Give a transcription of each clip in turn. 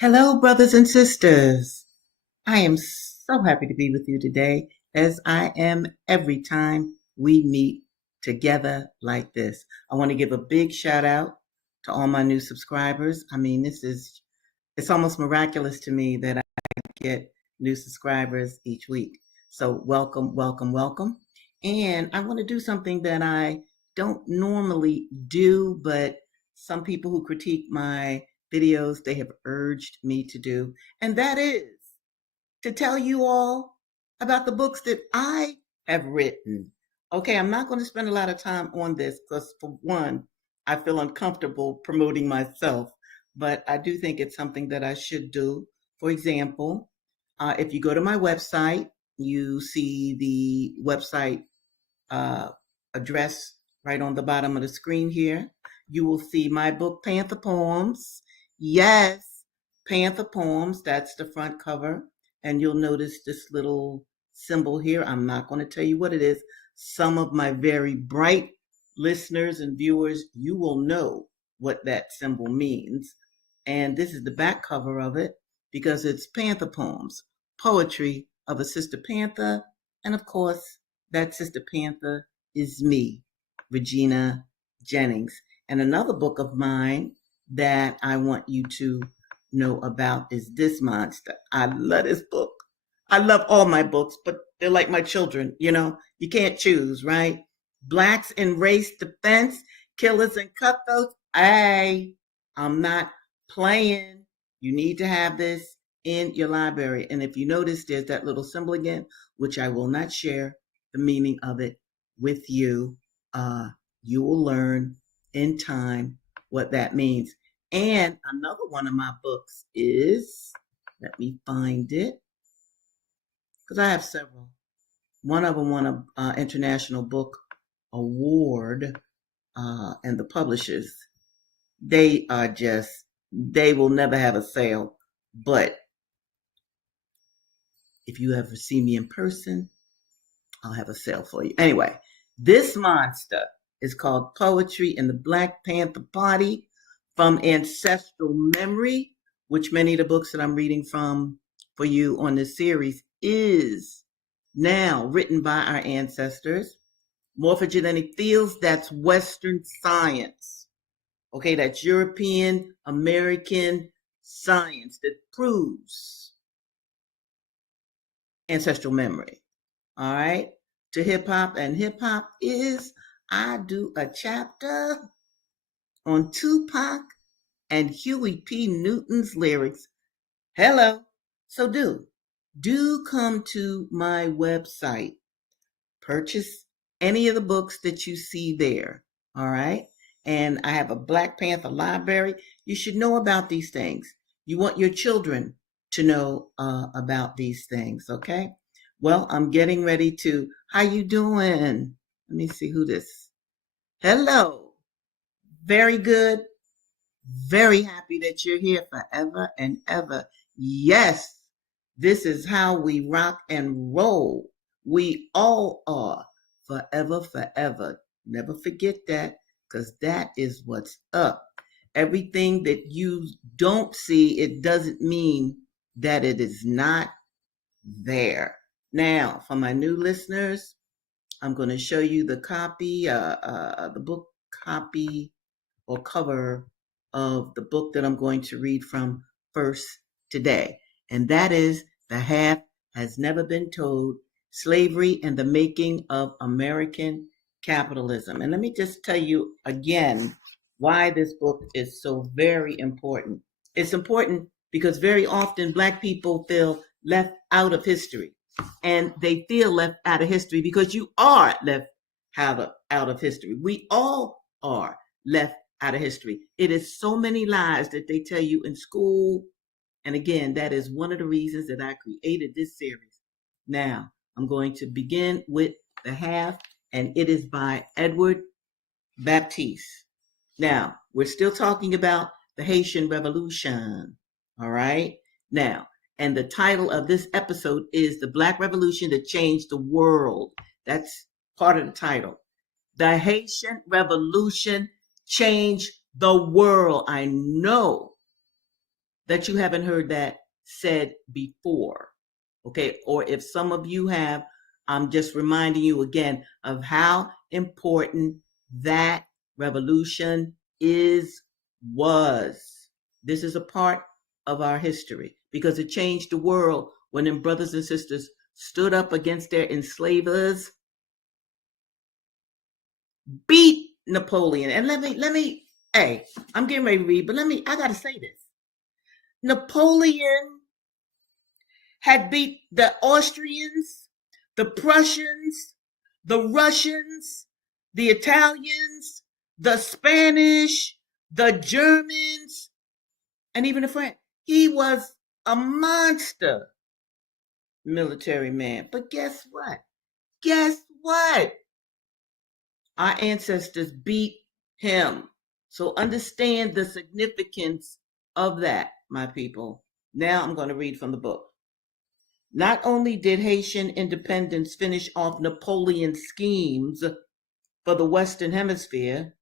Hello, brothers and sisters. I am so happy to be with you today, as I am every time we meet together like this. I want to give a big shout out to all my new subscribers. I mean, it's almost miraculous to me that I get new subscribers each week. So, welcome, welcome, welcome. And I want to do something that I don't normally do, but some people who critique my videos, they have urged me to do. And that is to tell you all about the books that I have written. Okay, I'm not going to spend a lot of time on this because, for one, I feel uncomfortable promoting myself, but I do think it's something that I should do. For example, if you go to my website, you see the website uh, address right on the bottom of the screen here. You will see my book, Panther Poems. Yes, Panther Poems. That's the front cover. And you'll notice this little symbol here. I'm not going to tell you what it is. Some of my very bright listeners and viewers, you will know what that symbol means. And this is the back cover of it because it's Panther Poems, poetry of a sister panther. And of course, that sister panther is me, Regina Jennings. And another book of mine that I want you to know about is this monster. I love this book. I love all my books, but they're like my children, you can't choose, right? Blacks in Race Defense, Killers and Cutthroats. I'm not playing. You need to have this in your library. And if you notice, there's that little symbol again, which I will not share the meaning of it with you. Uh, you will learn in time what that means. And another one of my books is, let me find it, because I have several. One of them won an international book award, and the publishers, they will never have a sale. But if you ever see me in person, I'll have a sale for you. Anyway, this monster is called Poetry in the Black Panther Party from Ancestral Memory, which many of the books that I'm reading from for you on this series is now written by our ancestors. Morphogenetic fields, that's Western science. Okay, that's European American science that proves ancestral memory. All right, to hip hop, and hip hop is I do a chapter on Tupac and Huey P. Newton's lyrics. Hello. So do come to my website. Purchase any of the books that you see there. All right. And I have a Black Panther library. You should know about these things. You want your children to know about these things. Okay. Well, I'm getting ready to. How you doing? Let me see who this. Hello. Very good. Very happy that you're here forever and ever. Yes, this is how we rock and roll. We all are forever, forever. Never forget that because that is what's up. Everything that you don't see, it doesn't mean that it is not there. Now, for my new listeners, I'm going to show you the copy, the book copy or cover of the book that I'm going to read from first today. And that is The Half Has Never Been Told, Slavery and the Making of American Capitalism. And let me just tell you again why this book is so very important. It's important because very often Black people feel left out of history. And they feel left out of history because you are left out of history. We all are left out of history. It is so many lies that they tell you in school. And again, that is one of the reasons that I created this series. Now, I'm going to begin with The Half, and it is by Edward Baptiste. Now, we're still talking about the Haitian Revolution. All right. Now, and the title of this episode is The Black Revolution That Changed the World. That's part of the title. The Haitian Revolution changed the world. I know that you haven't heard that said before. Okay, or if some of you have, I'm just reminding you again of how important that revolution was. This is a part of our history because it changed the world when them brothers and sisters stood up against their enslavers, beat Napoleon. And hey, I'm getting ready to read, but I gotta say this. Napoleon had beat the Austrians, the Prussians, the Russians, the Italians, the Spanish, the Germans, and even the French. He was a monster military man. But guess what? Guess what? Our ancestors beat him. So understand the significance of that, my people. Now I'm going to read from the book. Not only did Haitian independence finish off Napoleon's schemes for the Western Hemisphere,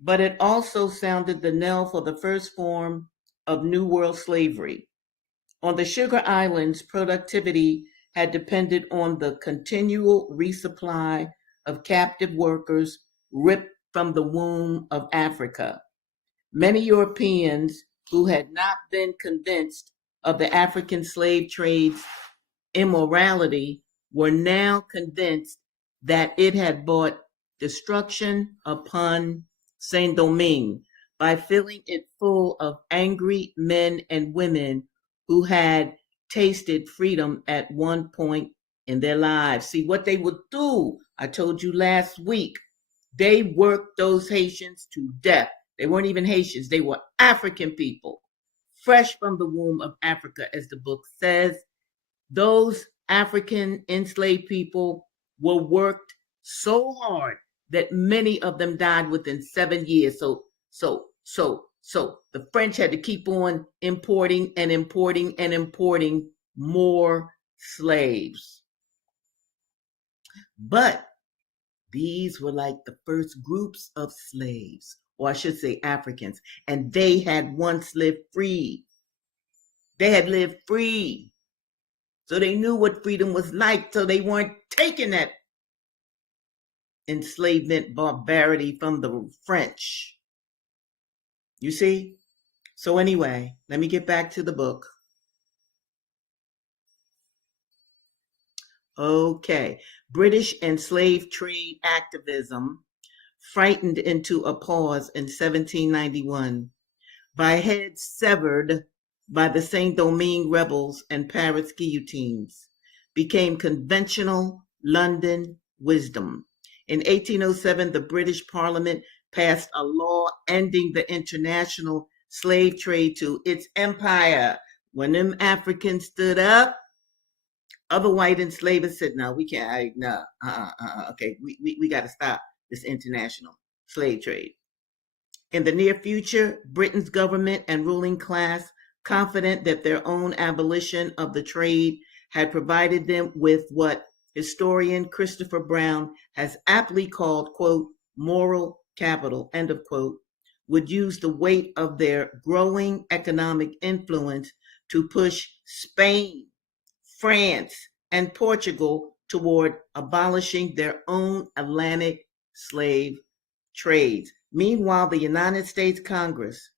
but it also sounded the knell for the first form of New World slavery. On the Sugar Islands, productivity had depended on the continual resupply of captive workers ripped from the womb of Africa. Many Europeans who had not been convinced of the African slave trade's immorality were now convinced that it had brought destruction upon San Domingue by filling it full of angry men and women who had tasted freedom at one point in their lives. See what they would do. I told you last week, they worked those Haitians to death. They weren't even Haitians, they were African people, fresh from the womb of Africa, as the book says. Those African enslaved people were worked so hard that many of them died within 7 years. So the French had to keep on importing and importing and importing more slaves. But these were like the first groups of slaves, or I should say Africans, and they had once lived free. They had lived free. So they knew what freedom was like, so they weren't taking that enslavement barbarity from the French. You see? So anyway, let me get back to the book. Okay. British and slave trade activism frightened into a pause in 1791 by heads severed by the Saint Domingue rebels and Paris guillotines, became conventional London wisdom. In 1807, the British Parliament passed a law ending the international slave trade to its empire. When them Africans stood up, other white enslavers said, no, we can't, okay, we got to stop this international slave trade. In the near future, Britain's government and ruling class, confident that their own abolition of the trade had provided them with what historian Christopher Brown has aptly called, quote, moral capital, end of quote, would use the weight of their growing economic influence to push Spain, France, and Portugal toward abolishing their own Atlantic slave trades. Meanwhile, the United States Congress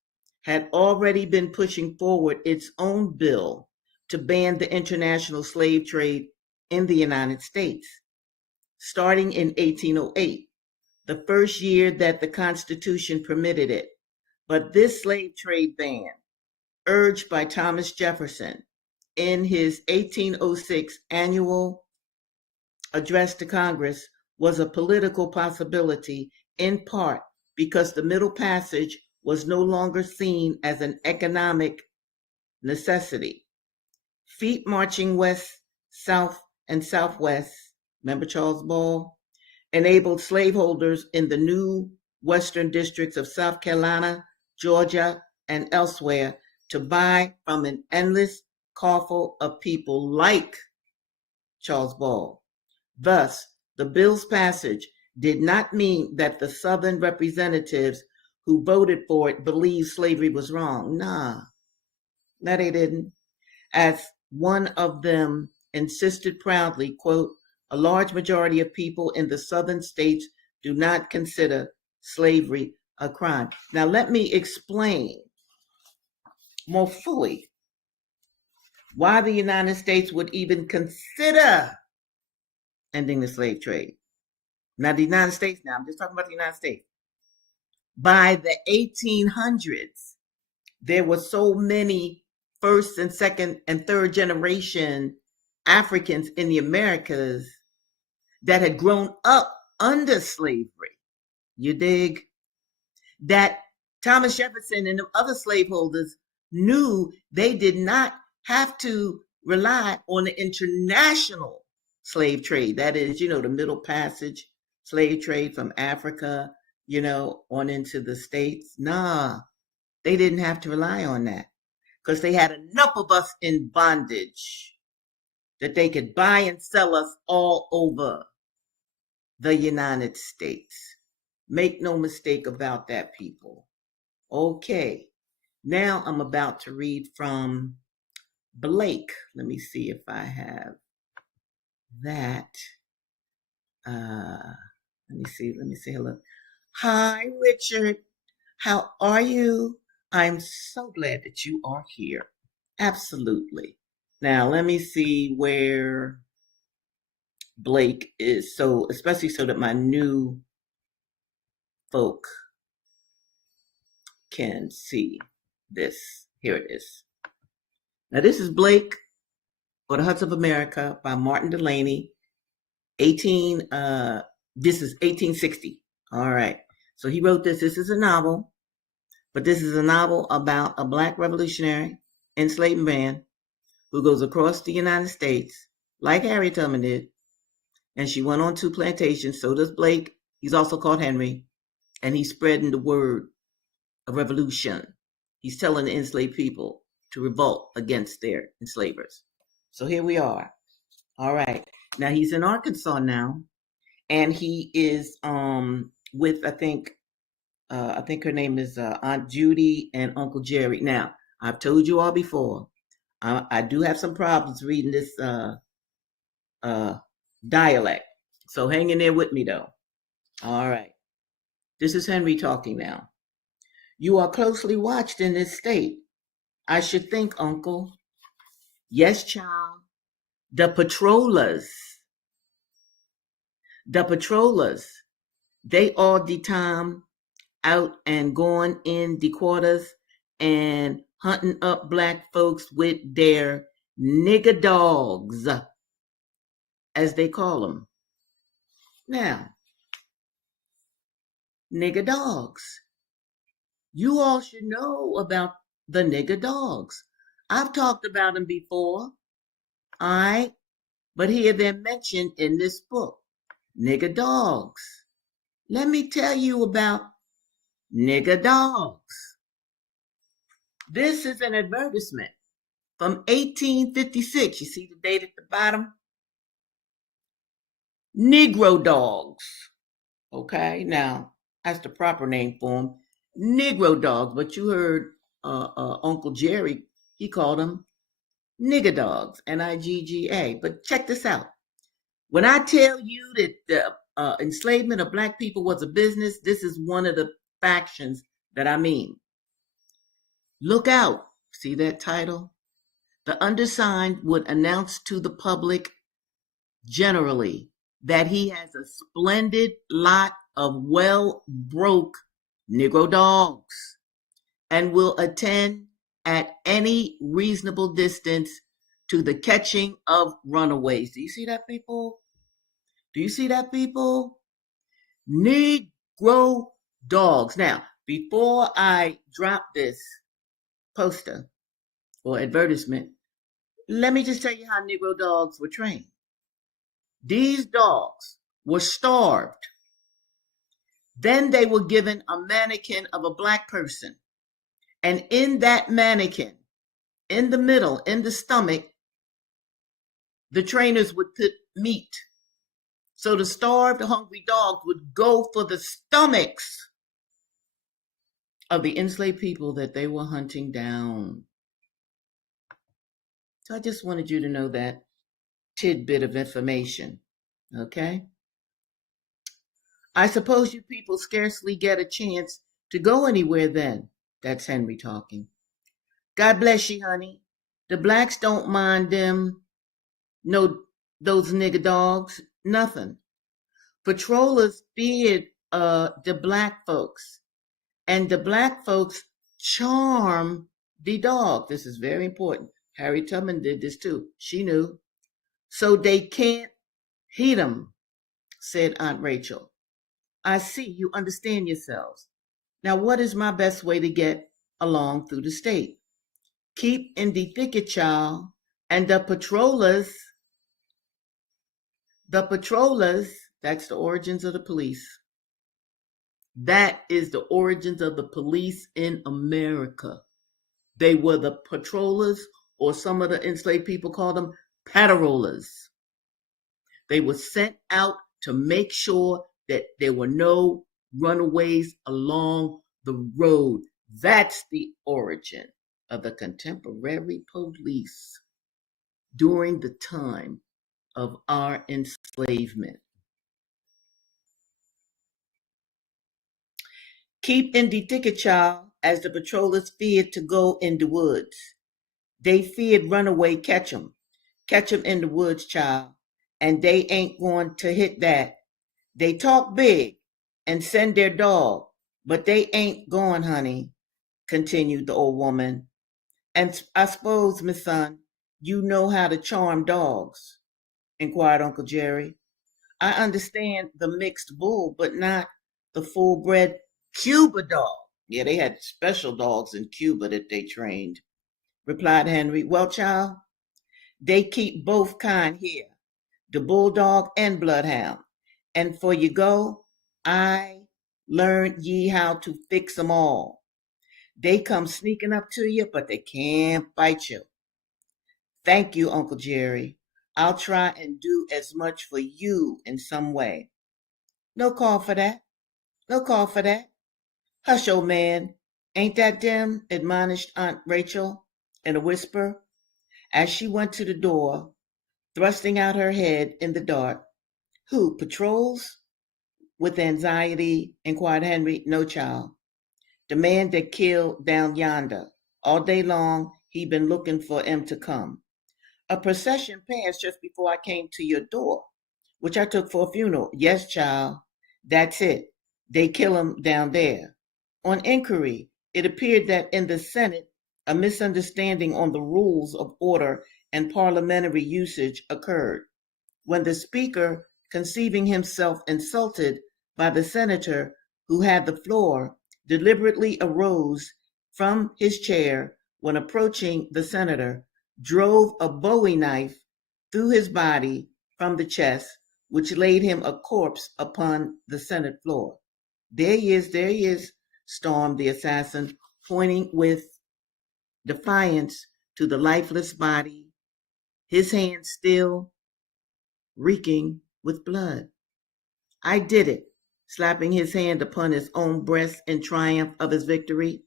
had already been pushing forward its own bill to ban the international slave trade in the United States, starting in 1808, the first year that the Constitution permitted it. But this slave trade ban, urged by Thomas Jefferson in his 1806 annual address to Congress, was a political possibility, in part because the Middle Passage was no longer seen as an economic necessity. Feet marching west, south, and southwest, remember Charles Ball, enabled slaveholders in the new western districts of South Carolina, Georgia, and elsewhere to buy from an endless coffle of people like Charles Ball. Thus, the bill's passage did not mean that the Southern representatives who voted for it believed slavery was wrong. Nah. No, they didn't. As one of them insisted proudly, quote, a large majority of people in the southern states do not consider slavery a crime. Now, let me explain more fully why the United States would even consider ending the slave trade. Now, the United States, now I'm just talking about the United States. By the 1800s, there were so many first and second and third generation Africans in the Americas that had grown up under slavery, you dig, that Thomas Jefferson and the other slaveholders knew they did not have to rely on the international slave trade. That is, the Middle Passage slave trade from Africa, on into the States. Nah, they didn't have to rely on that because they had enough of us in bondage that they could buy and sell us all over the United States. Make no mistake about that, people. Okay, now I'm about to read from Blake. Let me see if I have that. Let me see. Hello. Hi, Richard. How are you? I'm so glad that you are here. Absolutely. Now, let me see where Blake is. So, especially so that my new folk can see this. Here it is. Now, this is Blake or the Huts of America by Martin Delaney. This is 1860. All right. So he wrote this. This is a novel, but this is a novel about a black revolutionary enslaved man who goes across the United States, like Harriet Tubman did, and she went on two plantations. So does Blake. He's also called Henry, and he's spreading the word of revolution. He's telling the enslaved people to revolt against their enslavers. So here we are. All right. Now he's in Arkansas now, and he is with I think her name is Aunt Judy and Uncle Jerry. Now I've told you all before, I do have some problems reading this dialect, so hang in there with me though. All right, this is Henry talking now. You are closely watched in this state, I should think, Uncle. Yes, child. The patrollers, they all the time out and going in the quarters and hunting up black folks with their nigger dogs, as they call them. Now, nigger dogs. You all should know about the nigger dogs. I've talked about them before, all right? But here they're mentioned in this book, nigger dogs. Let me tell you about nigger dogs. This is an advertisement from 1856. You see the date at the bottom? Negro dogs. Okay, now that's the proper name for them. Negro dogs, but you heard Uncle Jerry, he called them nigger dogs, Nigga. But check this out. When I tell you that the enslavement of black people was a business, this is one of the factions that I mean. Look out. See that title? The undersigned would announce to the public generally that he has a splendid lot of well-broke Negro dogs and will attend at any reasonable distance to the catching of runaways. Do you see that, people? Do you see that, people? Negro dogs. Now, before I drop this poster or advertisement, let me just tell you how Negro dogs were trained. These dogs were starved. Then they were given a mannequin of a black person. And in that mannequin, in the middle, in the stomach, the trainers would put meat. So the starved, hungry dogs would go for the stomachs of the enslaved people that they were hunting down. So I just wanted you to know that tidbit of information. Okay? I suppose you people scarcely get a chance to go anywhere then. That's Henry talking. God bless you, honey. The blacks don't mind them, no, those nigger dogs, nothing. Patrollers feared the black folks, and the black folks charm the dog. This is very important. Harriet Tubman did this too. She knew. So they can't hit them, said Aunt Rachel. I see you understand yourselves. Now, what is my best way to get along through the state? Keep in the thicket, child, and the patrollers, that's the origins of the police. That is the origins of the police in America. They were the patrollers, or some of the enslaved people called them patrollers. They were sent out to make sure that there were no runaways along the road. That's the origin of the contemporary police during the time of our enslavement. Keep in the thicket, child, as the patrollers feared to go in the woods. They feared runaway catch 'em. Catch 'em in the woods, child, and they ain't going to hit that. They talk big and send their dog, but they ain't going, honey, continued the old woman. And I suppose, Miss Son, you know how to charm dogs, inquired Uncle Jerry. I understand the mixed bull, but not the full-bred Cuba dog. Yeah, they had special dogs in Cuba that they trained, replied Henry. Well, child, they keep both kind here, the bulldog and bloodhound. And for you go, I learned ye how to fix 'em all. They come sneaking up to you, but they can't bite you. Thank you, Uncle Jerry. I'll try and do as much for you in some way. No call for that. No call for that. Hush, old man. Ain't that them? Admonished Aunt Rachel in a whisper as she went to the door, thrusting out her head in the dark. Who, patrols? With anxiety, inquired Henry. No, child. The man that killed down yonder. All day long he been looking for 'em to come. A procession passed just before I came to your door, which I took for a funeral. Yes, child, that's it. They kill 'em down there. On inquiry, it appeared that in the Senate, a misunderstanding on the rules of order and parliamentary usage occurred. When the Speaker, conceiving himself insulted by the senator who had the floor, deliberately arose from his chair when approaching the senator, drove a bowie knife through his body from the chest, which laid him a corpse upon the Senate floor. There he is, stormed the assassin, pointing with defiance to the lifeless body, his hand still reeking with blood. I did it, slapping his hand upon his own breast in triumph of his victory.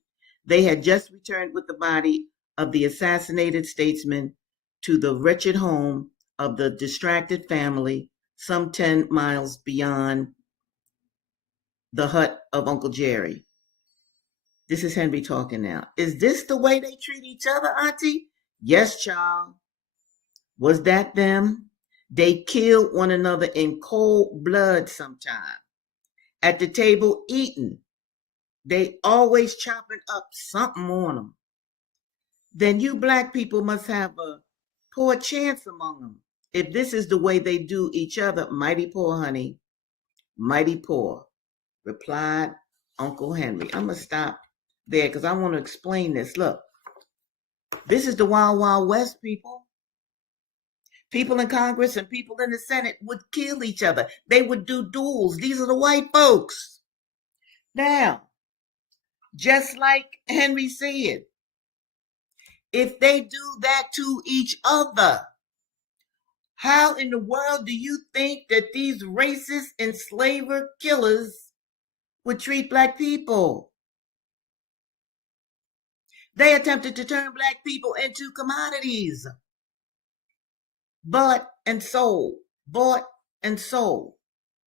They had just returned with the body of the assassinated statesman to the wretched home of the distracted family some 10 miles beyond the hut of Uncle Jerry. This is Henry talking now. Is this the way they treat each other, Auntie? Yes, child. Was that them? They killed one another in cold blood sometime. At the table eating, they always chopping up something on them. Then you black people must have a poor chance among them. If this is the way they do each other, mighty poor, honey, mighty poor, replied Uncle Henry. I'm going to stop there because I want to explain this. Look, this is the Wild Wild West, people. People in Congress and people in the Senate would kill each other. They would do duels. These are the white folks. Now, just like Henry said, if they do that to each other, how in the world do you think that these racist enslaver killers would treat black people? They attempted to turn black people into commodities. bought and sold, bought and sold.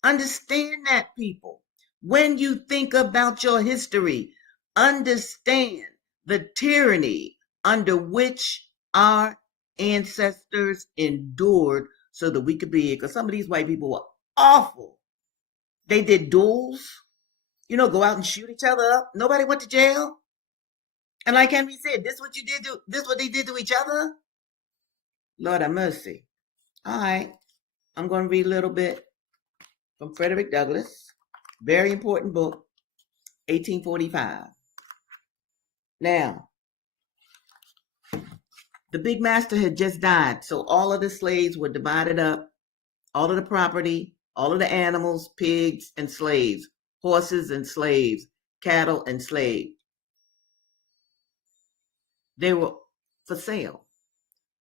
Understand that, people. When you think about your history, understand the tyranny under which our ancestors endured so that we could be here. Because some of these white people were awful. They did duels, go out and shoot each other up. Nobody went to jail. And like Henry said, this what you did to this what they did to each other? Lord have mercy. All right. I'm going to read a little bit from Frederick Douglass. Very important book, 1845. Now, the big master had just died, so all of the slaves were divided up, all of the property, all of the animals, pigs and slaves, horses and slaves, cattle and slaves. They were for sale.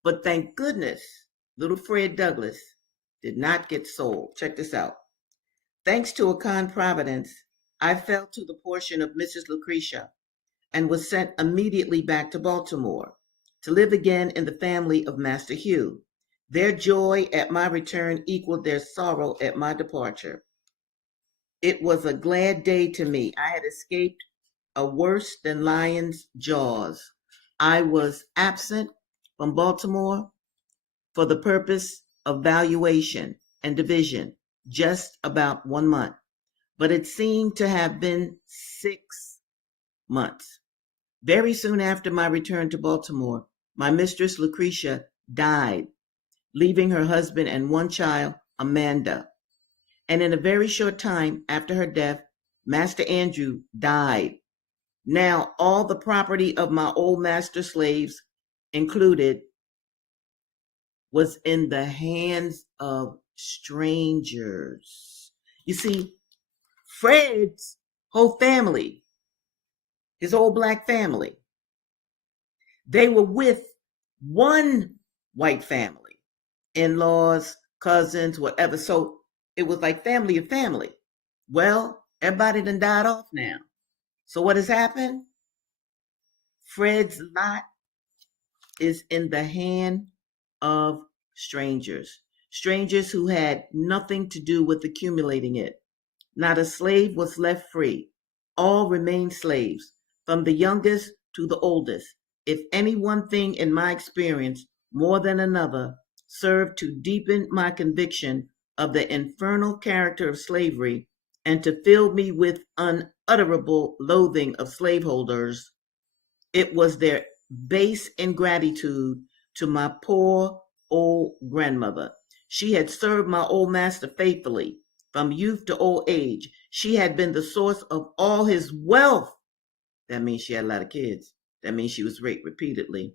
But thank goodness, little Fred Douglass did not get sold. Check this out. Thanks to a kind providence, I fell to the portion of Mrs. Lucretia and was sent immediately back to Baltimore to live again in the family of Master Hugh. Their joy at my return equaled their sorrow at my departure. It was a glad day to me. I had escaped a worse than lion's jaws. I was absent from Baltimore for the purpose of valuation and division just about 1 month, but it seemed to have been 6 months. Very soon after my return to Baltimore, my mistress Lucretia died, leaving her husband and one child, Amanda. And in a very short time after her death, Master Andrew died. Now all the property of my old master slaves included was in the hands of strangers. You see, Fred's whole family, his old black family, they were with one white family, in-laws, cousins, whatever. So it was like family of family. Well, everybody done died off now. So what has happened? Fred's lot is in the hand of strangers. Strangers who had nothing to do with accumulating it. Not a slave was left free. All remained slaves, from the youngest to the oldest. If any one thing in my experience, more than another, served to deepen my conviction of the infernal character of slavery and to fill me with unutterable loathing of slaveholders, it was their base ingratitude to my poor old grandmother. She had served my old master faithfully from youth to old age. She had been the source of all his wealth. That means she had a lot of kids. That means she was raped repeatedly.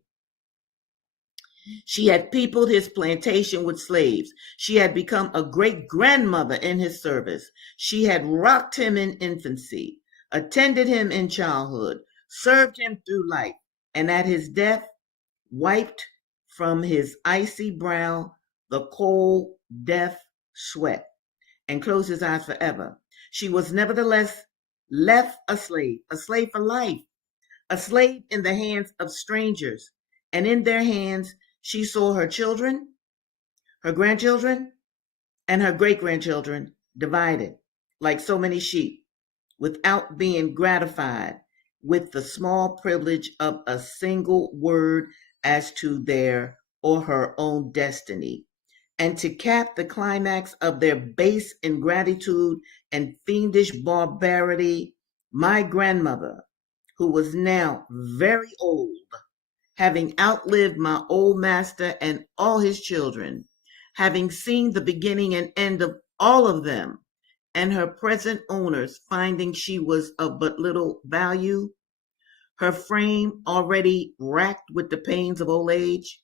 She had peopled his plantation with slaves. She had become a great grandmother in his service. She had rocked him in infancy, attended him in childhood, served him through life, and at his death, wiped from his icy brow the cold death sweat and closed his eyes forever. She was nevertheless left a slave for life, a slave in the hands of strangers, and in their hands she saw her children, her grandchildren, and her great-grandchildren divided like so many sheep, without being gratified with the small privilege of a single word as to their or her own destiny. And to cap the climax of their base ingratitude and fiendish barbarity, my grandmother, who was now very old, having outlived my old master and all his children, having seen the beginning and end of all of them, and her present owners finding she was of but little value, her frame already racked with the pains of old age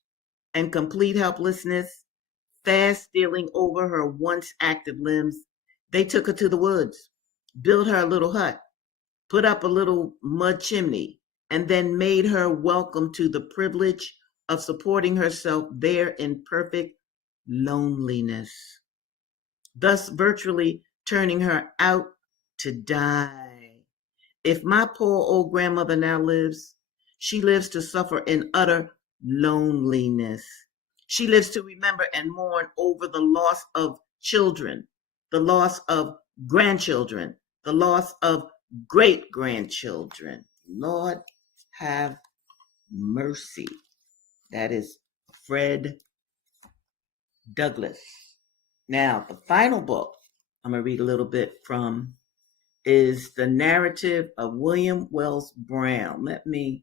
and complete helplessness, fast stealing over her once active limbs, they took her to the woods, built her a little hut, put up a little mud chimney, and then made her welcome to the privilege of supporting herself there in perfect loneliness, thus virtually turning her out to die. If my poor old grandmother now lives, she lives to suffer in utter loneliness. She lives to remember and mourn over the loss of children, the loss of grandchildren, the loss of great grandchildren. Lord have mercy. That is Fred Douglass. Now, the final book I'm going to read a little bit from is The Narrative of William Wells Brown. Let me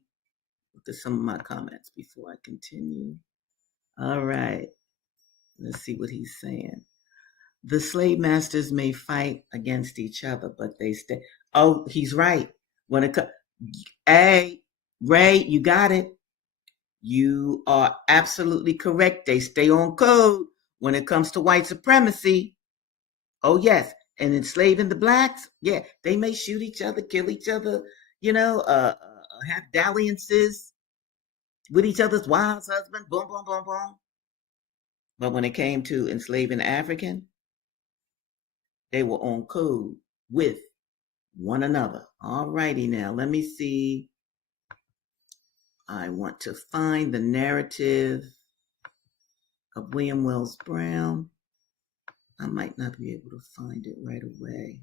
look at some of my comments before I continue. All right, let's see what he's saying. The slave masters may fight against each other, but they stay. Oh, he's right. When it comes, hey, Ray, you got it. You are absolutely correct. They stay on code when it comes to white supremacy. Oh, yes. And enslaving the blacks, yeah, they may shoot each other, kill each other, have dalliances with each other's wives, husbands, boom, boom, boom, boom. But when it came to enslaving African, they were on code with one another. All righty now, let me see. I want to find the narrative of William Wells Brown. I might not be able to find it right away.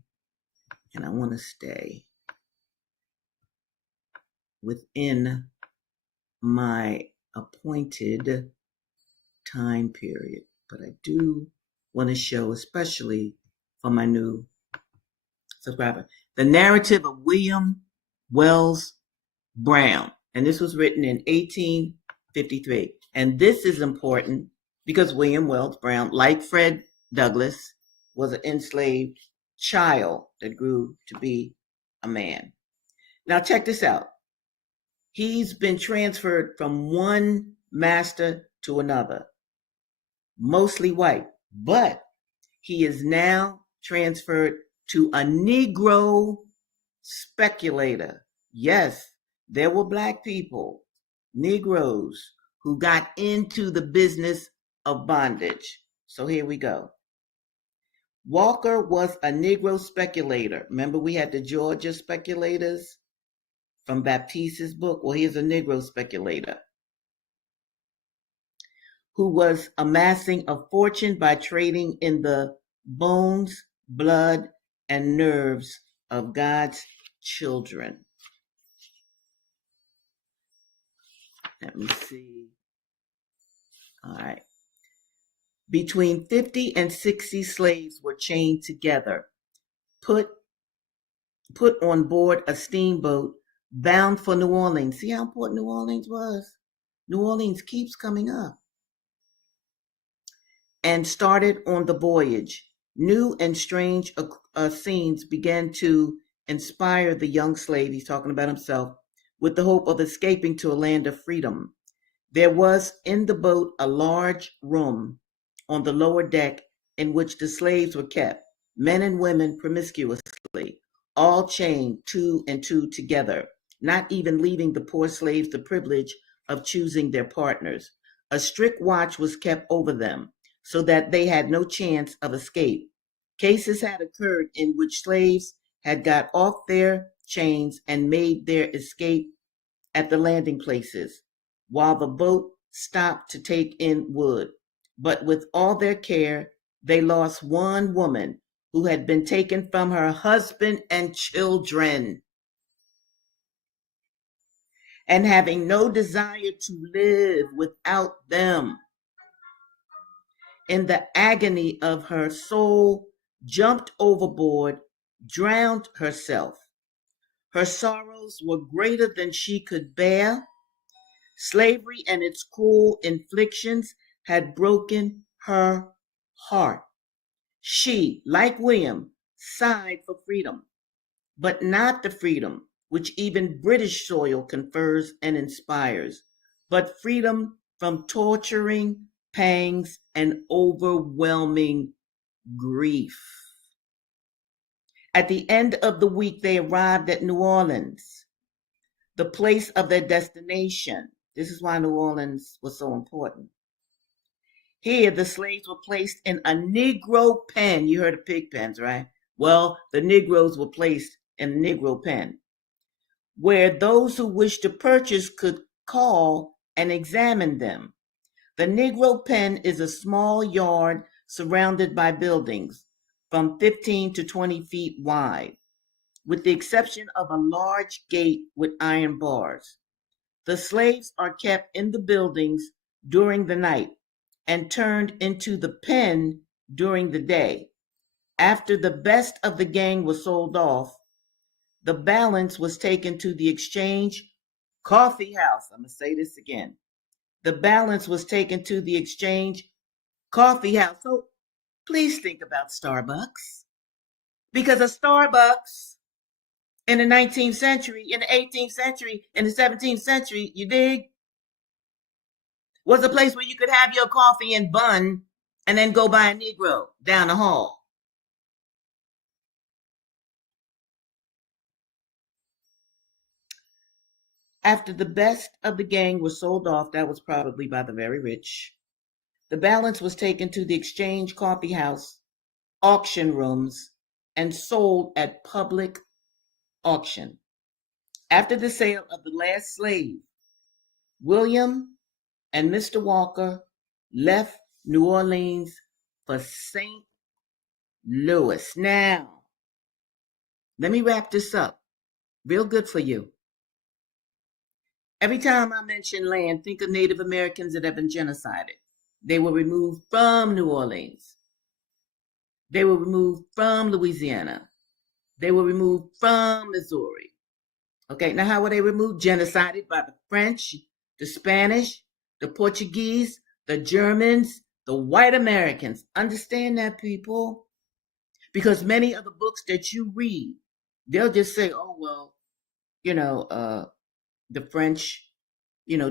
And I want to stay within my appointed time period. But I do want to show, especially for my new subscriber, the narrative of William Wells Brown. And this was written in 1853. And this is important because William Wells Brown, like Fred Douglass, was an enslaved child that grew to be a man. Now, check this out. He's been transferred from one master to another, mostly white, but he is now transferred to a Negro speculator. Yes, there were black people, Negroes, who got into the business of bondage. So here we go. Walker was a Negro speculator. Remember, we had the Georgia speculators from Baptiste's book? Well, here's a Negro speculator who was amassing a fortune by trading in the bones, blood, and nerves of God's children. Let me see. All right. Between 50 and 60 slaves were chained together, put on board a steamboat bound for New Orleans. See how important New Orleans was? New Orleans keeps coming up. And started on the voyage. New and strange scenes began to inspire the young slave, he's talking about himself, with the hope of escaping to a land of freedom. There was in the boat a large room on the lower deck in which the slaves were kept, men and women promiscuously, all chained two and two together, not even leaving the poor slaves the privilege of choosing their partners. A strict watch was kept over them, so that they had no chance of escape. Cases had occurred in which slaves had got off their chains and made their escape at the landing places, while the boat stopped to take in wood. But with all their care, they lost one woman who had been taken from her husband and children. And having no desire to live without them, in the agony of her soul, jumped overboard, drowned herself. Her sorrows were greater than she could bear. Slavery and its cruel inflictions had broken her heart. She, like William, sighed for freedom, but not the freedom which even British soil confers and inspires, but freedom from torturing pangs and overwhelming grief. At the end of the week, they arrived at New Orleans, the place of their destination. This is why New Orleans was so important. Here, the slaves were placed in a Negro pen. You heard of pig pens, right? Well, the Negroes were placed in a Negro pen, where those who wished to purchase could call and examine them. The Negro pen is a small yard surrounded by buildings from 15 to 20 feet wide, with the exception of a large gate with iron bars. The slaves are kept in the buildings during the night and turned into the pen during the day. After the best of the gang was sold off, the balance was taken to the exchange coffee house. I'm going to say this again. The balance was taken to the exchange coffee house. So please think about Starbucks. Because a Starbucks in the 19th century, in the 18th century, in the 17th century, you dig, was a place where you could have your coffee and bun and then go buy a Negro down the hall. After the best of the gang was sold off, that was probably by the very rich, the balance was taken to the exchange coffee house, auction rooms, and sold at public auction. After the sale of the last slave, William and Mr. Walker left New Orleans for St. Louis. Now, let me wrap this up. Real good for you. Every time I mention land, think of Native Americans that have been genocided. They were removed from New Orleans. They were removed from Louisiana. They were removed from Missouri. Okay, now how were they removed? Genocided by the French, the Spanish, the Portuguese, the Germans, the white Americans. Understand that, people? Because many of the books that you read, they'll just say, oh, well, the French,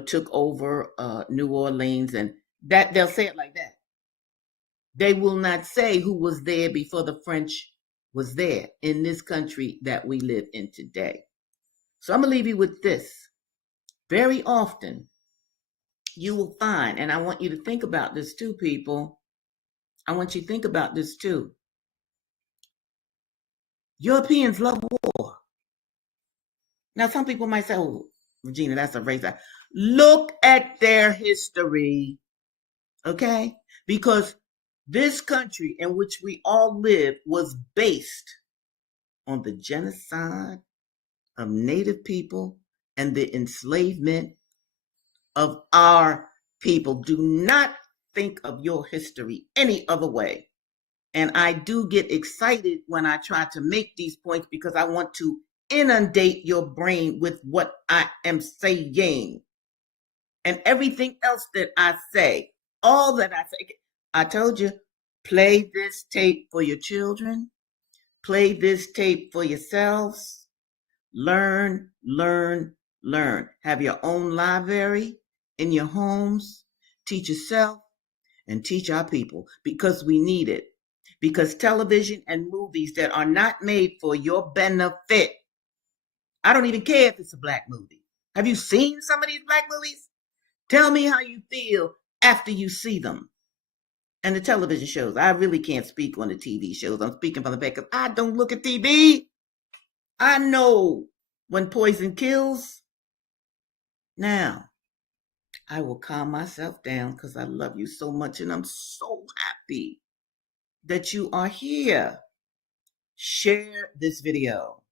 took over New Orleans, and that they'll say it like that. They will not say who was there before the French was there in this country that we live in today. So I'm going to leave you with this. Very often, you will find, and I want you to think about this too, people. I want you to think about this too. Europeans love war. Now, some people might say, oh, Regina, that's a racist. Look at their history, okay? Because this country in which we all live was based on the genocide of Native people and the enslavement of our people. Do not think of your history any other way. And I do get excited when I try to make these points because I want to inundate your brain with what I am saying. And everything else that I say, all that I say, I told you, play this tape for your children, play this tape for yourselves, learn, learn, learn. Have your own library in your homes, teach yourself and teach our people because we need it. Because television and movies that are not made for your benefit, I don't even care if it's a black movie. Have you seen some of these black movies? Tell me how you feel after you see them. And the television shows. I really can't speak on the TV shows. I'm speaking from the back because I don't look at TV. I know when poison kills. Now, I will calm myself down because I love you so much and I'm so happy that you are here. Share this video.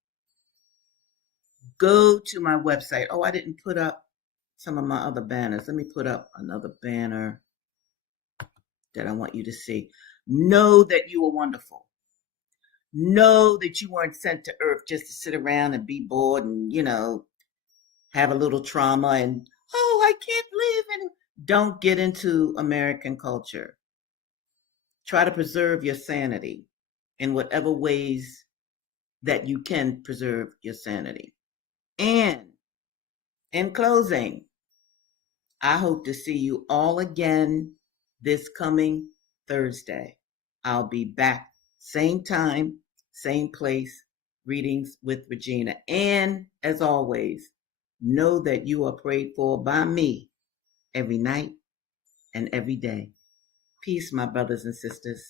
Go to my website. Oh, I didn't put up some of my other banners. Let me put up another banner that I want you to see. Know that you are wonderful. Know that you weren't sent to earth just to sit around and be bored and, have a little trauma and, oh, I can't live. And don't get into American culture. Try to preserve your sanity in whatever ways that you can preserve your sanity. And in closing, I hope to see you all again this coming Thursday. I'll be back, same time, same place, readings with Regina. And as always, know that you are prayed for by me every night and every day. Peace, my brothers and sisters.